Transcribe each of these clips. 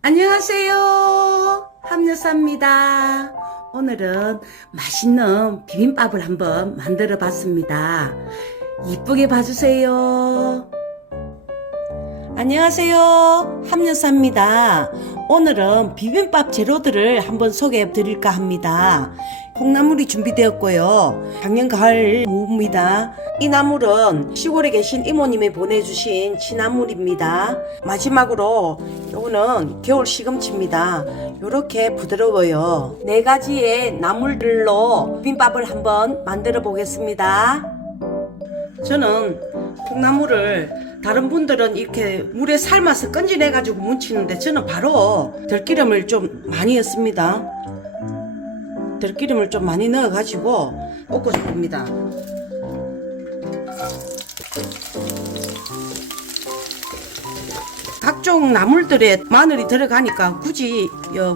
안녕하세요. 함여사입니다. 오늘은 맛있는 비빔밥을 한번 만들어 봤습니다. 이쁘게 봐주세요. 안녕하세요. 함여사입니다. 오늘은 비빔밥 재료들을 한번 소개해 드릴까 합니다. 콩나물이 준비되었고요. 작년 가을 무입니다. 이 나물은 시골에 계신 이모님이 보내주신 진나물입니다. 마지막으로 요거는 겨울 시금치입니다. 요렇게 부드러워요. 4가지의 나물들로 비빔밥을 한번 만들어 보겠습니다. 저는 콩나물을 다른 분들은 이렇게 물에 삶아서 건져내 가지고 뭉치는데 저는 바로 들기름을 좀 많이 넣습니다. 들기름을 좀 많이 넣어 가지고 볶아줄 겁니다. 각종 나물들에 마늘이 들어가니까 굳이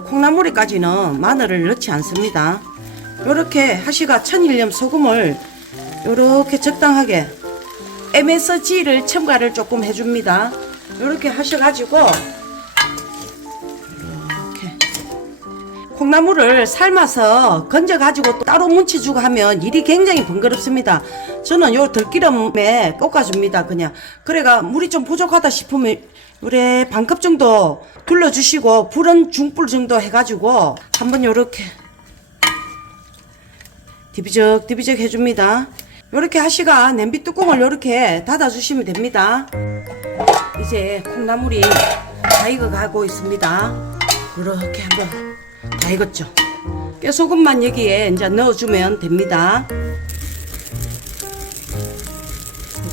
콩나물에까지는 마늘을 넣지 않습니다. 요렇게 하시가 천일염 소금을 요렇게 적당하게 MSG를 첨가를 조금 해줍니다. 요렇게 하셔가지고 이렇게 콩나물을 삶아서 건져가지고 또 따로 뭉치주고 하면 일이 굉장히 번거롭습니다. 저는 요 들기름에 볶아줍니다. 그냥 그래가 물이 좀 부족하다 싶으면 요래 반컵 정도 둘러주시고 불은 중불 정도 해가지고 한번 요렇게 디비적 해줍니다. 요렇게 하시가 냄비 뚜껑을 요렇게 닫아주시면 됩니다. 이제 콩나물이 다 익어가고 있습니다. 요렇게 한번 다 익었죠. 깨소금만 여기에 이제 넣어주면 됩니다.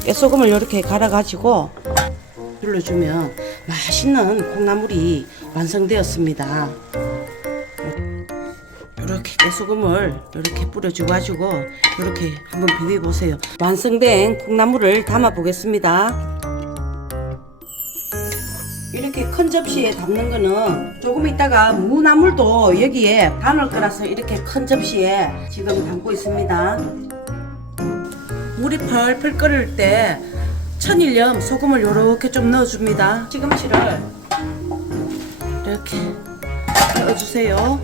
깨소금을 요렇게 갈아가지고 눌러주면 맛있는 콩나물이 완성되었습니다. 이렇게 깨소금을 이렇게 뿌려줘가지고 이렇게 한번 비벼보세요. 완성된 콩나물을 담아 보겠습니다. 이렇게 큰 접시에 담는 거는 조금 있다가 무나물도 여기에 담을 거라서 이렇게 큰 접시에 지금 담고 있습니다. 물이 펄펄 끓을 때 천일염 소금을 이렇게 좀 넣어줍니다. 시금치를 이렇게 넣어주세요.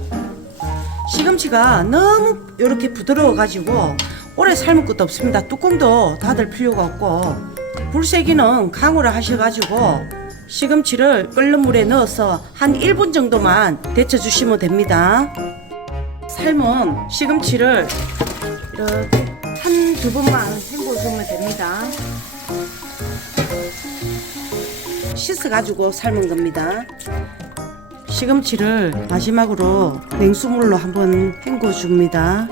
시금치가 너무 이렇게 부드러워 가지고 오래 삶을 것도 없습니다. 뚜껑도 닫을 필요가 없고 불세기는 강으로 하셔가지고 시금치를 끓는 물에 넣어서 한 1분 정도만 데쳐 주시면 됩니다. 삶은 시금치를 이렇게 한두 번만 헹궈주면 됩니다. 씻어가지고 삶은 겁니다. 시금치를 마지막으로 냉수물로 한번 헹궈줍니다.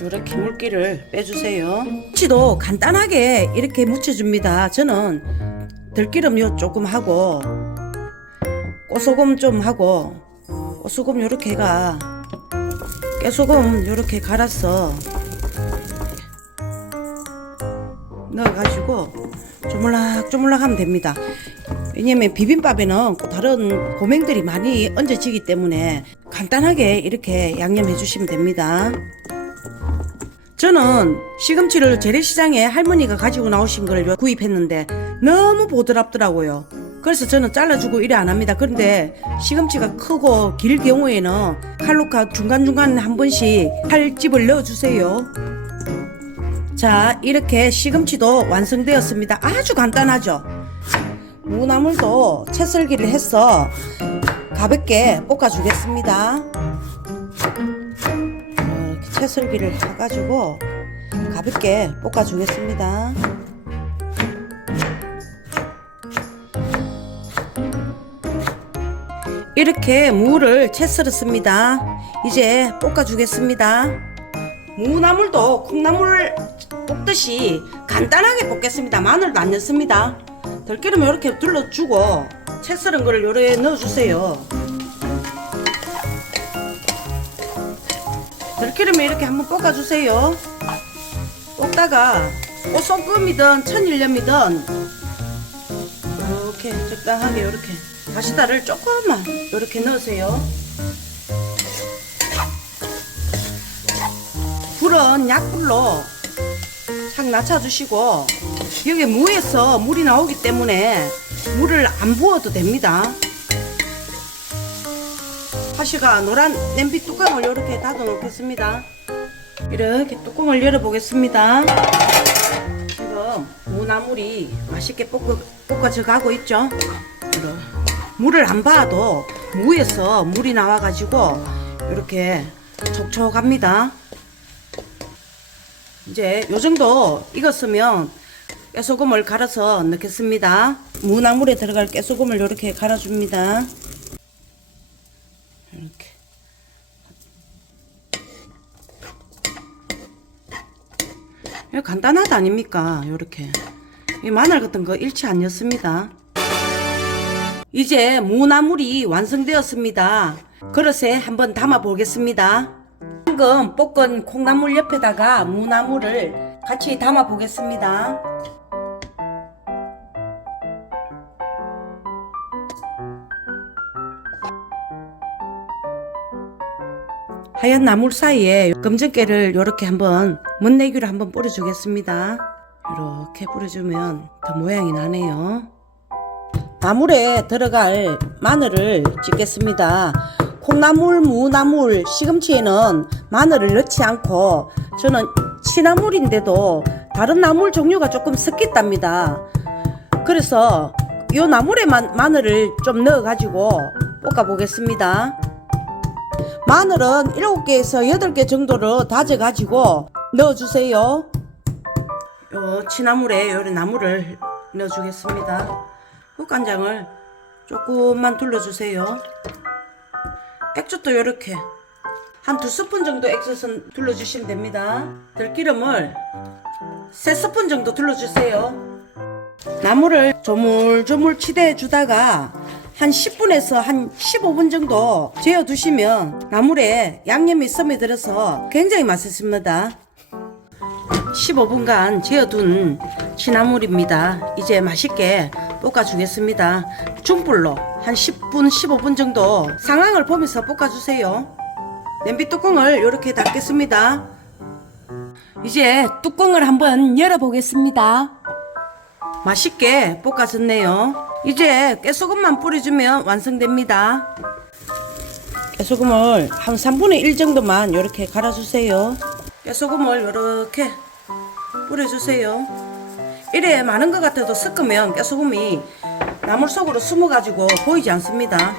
이렇게 물기를 빼주세요. 김치도 간단하게 이렇게 묻혀줍니다. 저는 들기름 요 조금 하고 꼬소금 좀 하고 꼬소금 요렇게 해가 깨소금 요렇게 갈아서 넣어가지고 조물락 하면 됩니다. 왜냐면 비빔밥에는 다른 고명들이 많이 얹어지기 때문에 간단하게 이렇게 양념해 주시면 됩니다. 저는 시금치를 재래시장에 할머니가 가지고 나오신 걸 구입했는데 너무 보드랍더라고요. 그래서 저는 잘라주고 이래 안 합니다. 그런데 시금치가 크고 길 경우에는 칼로 중간중간 한 번씩 칼집을 넣어주세요. 자, 이렇게 시금치도 완성되었습니다. 아주 간단하죠. 무나물도 채썰기를 해서 가볍게 볶아주겠습니다. 이렇게 채썰기를 해가지고 가볍게 볶아주겠습니다. 이렇게 무를 채 썰었습니다. 이제 볶아주겠습니다. 무나물도 콩나물 볶듯이 간단하게 볶겠습니다. 마늘도 안 넣습니다. 들기름 이렇게 둘러주고 채 썰은 거를 요래 넣어주세요. 들기름에 이렇게 한번 볶아주세요. 볶다가 소금이든 천일염이든 이렇게 적당하게 이렇게 다시다를 조금만 이렇게 넣으세요. 불은 약불로 착 낮춰주시고, 여기 무에서 물이 나오기 때문에 물을 안 부어도 됩니다. 하시가 노란 냄비 뚜껑을 이렇게 닫아 놓겠습니다. 이렇게 뚜껑을 열어 보겠습니다. 지금 무나물이 맛있게 볶아져 가고 있죠. 물을 안 봐도 무에서 물이 나와 가지고 이렇게 촉촉합니다. 이제 요 정도 익었으면 깨소금을 갈아서 넣겠습니다. 무나물에 들어갈 깨소금을 이렇게 갈아줍니다. 이렇게. 이거 간단하다 아닙니까? 요렇게. 이 마늘 같은 거 일치 안 넣습니다. 이제 무나물이 완성되었습니다. 그릇에 한번 담아 보겠습니다. 방금 볶은 콩나물 옆에다가 무나물을 같이 담아 보겠습니다. 하얀 나물 사이에 검정깨를 이렇게 한번 멋내기로 한번 뿌려주겠습니다. 이렇게 뿌려주면 더 모양이 나네요. 나물에 들어갈 마늘을 찍겠습니다. 콩나물, 무나물, 시금치에는 마늘을 넣지 않고 저는 취나물인데도 다른 나물 종류가 조금 섞였답니다. 그래서 이 나물에만 마늘을 좀 넣어가지고 볶아보겠습니다. 마늘은 7개에서 8개 정도로 다져가지고 넣어주세요. 요 취나물에 요 나물을 넣어주겠습니다. 국간장을 조금만 둘러주세요. 액젓도 이렇게 한 2스푼 정도 액젓은 둘러주시면 됩니다. 들기름을 3스푼 정도 둘러주세요. 나물을 조물조물 치대해 주다가 한 10분에서 한 15분 정도 재워 두시면 나물에 양념이 스며들어서 굉장히 맛있습니다. 15분간 재워둔 취나물입니다. 이제 맛있게 볶아주겠습니다. 중불로 한 10분, 15분 정도 상황을 보면서 볶아주세요. 냄비 뚜껑을 이렇게 닫겠습니다. 이제 뚜껑을 한번 열어보겠습니다. 맛있게 볶아졌네요. 이제 깨소금만 뿌려주면 완성됩니다. 깨소금을 한 3분의 1 정도만 이렇게 갈아주세요. 깨소금을 이렇게 뿌려주세요. 이래 많은 것 같아도 섞으면 깨소금이 나물 속으로 숨어가지고 보이지 않습니다.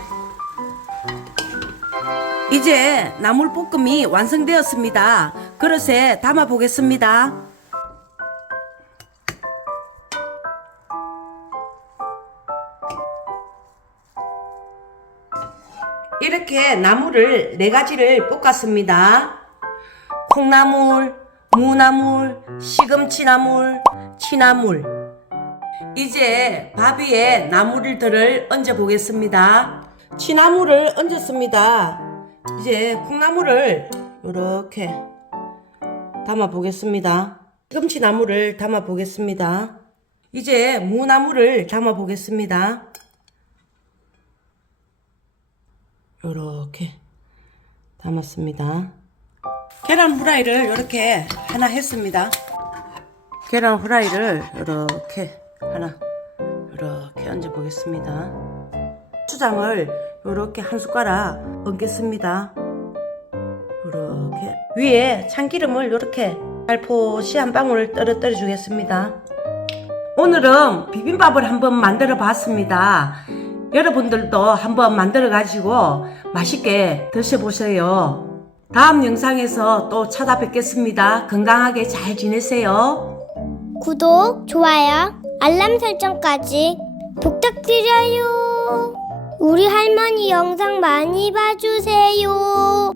이제 나물 볶음이 완성되었습니다. 그릇에 담아 보겠습니다. 이렇게 나물을 4가지를 볶았습니다. 콩나물, 무나물, 시금치나물, 취나물. 이제 밥 위에 나물들을 얹어 보겠습니다. 취나물을 얹었습니다. 이제 콩나물을 이렇게 담아 보겠습니다. 시금치나물을 담아 보겠습니다. 이제 무나물을 담아 보겠습니다. 이렇게 담았습니다. 계란 후라이를 이렇게 하나 했습니다. 계란 후라이를 이렇게 하나 이렇게 얹어 보겠습니다. 고추장을 이렇게 한 숟가락 얹겠습니다. 이렇게 위에 참기름을 이렇게 살포시 한 방울 떨어뜨려 주겠습니다. 오늘은 비빔밥을 한번 만들어 봤습니다. 여러분들도 한번 만들어 가지고 맛있게 드셔보세요. 다음 영상에서 또 찾아뵙겠습니다. 건강하게 잘 지내세요. 구독, 좋아요, 알람 설정까지 부탁드려요. 우리 할머니 영상 많이 봐주세요.